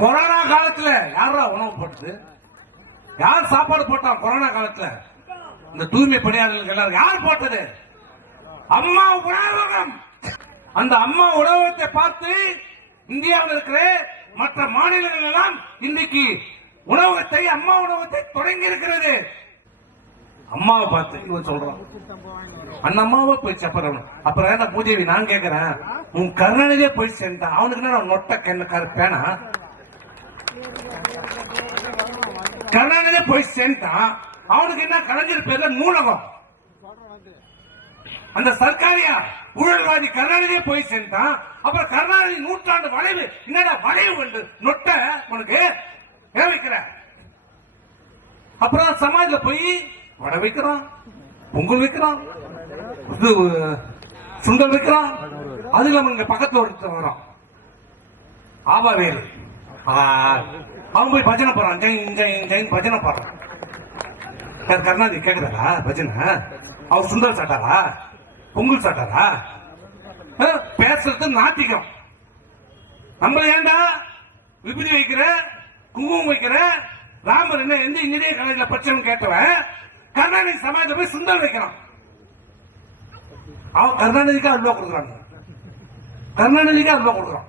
Corona காலத்துல யாரா உணவு போட்டது? யார் சாப்பாடு போட்டான் கொரோனா காலத்துல? இந்த தூய்மை பணியாளர்களுக்கு எல்லாரும் யார் போட்டது? அம்மா உணவகம். அந்த அம்மா உணவகத்தை பார்த்து இந்தியாவில் இருக்கிற மற்ற மாநிலங்கள் எல்லாம் இன்னைக்கு உணவகத்தை, அம்மா உணவகத்தை தொடங்கி இருக்கிறது. அம்மாவை பார்த்து இவன் சொல்றான், அந்த அம்மாவை போய் அப்புறம் என்ன பூஜை? நான் கேட்கிறேன், உன் கருணாநிதியே போய் சேர்ந்தான், அவனுக்கு என்ன நொட்ட கண்ணக்கார பேனா? கருணாநிதியே போய் சேர்ந்தான், அவனுக்கு என்ன கலைஞர் பேர்ல நூலகம்? அந்த சர்க்காரியா ஊழல்வாதி கருணாநிதியே போய் சேர்ந்தான். அப்புறம் கருணாநிதி நூற்றாண்டு வளைவு, என்னடா வளைவு வந்து நொட்ட உனக்கு வைக்கிற? அப்புறம் சமாஜ்ல போய் வடை வைக்கிறோம், பொங்கல் வைக்கிறோம், சுண்டல் வைக்கிறோம். அது நம்ம இங்க பக்கத்துல ஒருத்தர் வரோம், ஆபாவேல், அவன் போய் பஜனை போறான், ஜெயின் ஜெயின் ஜெயின் பஜனை போறான். கருணாநிதி கேக்குறாரா பஜனை? அவர் சுண்டல் சாட்டாரா, பொங்கல் சாட்டாரா? பேசுறது நாத்திகம். நம்ம ஏண்டா விபதி வைக்கிற, குங்குமம் வைக்கிற, ராமர் என்ன எந்த இந்திய கலைஞர் பச்சை கேட்டவன் கருணாநிதி சமாஜத்தை போய் சுண்டல் வைக்கிறான். அவன் கருணாநிதிக்கு அல்வா கொடுக்குறாங்க, கருணாநிதிக்கு அல்வா கொடுக்குறான்.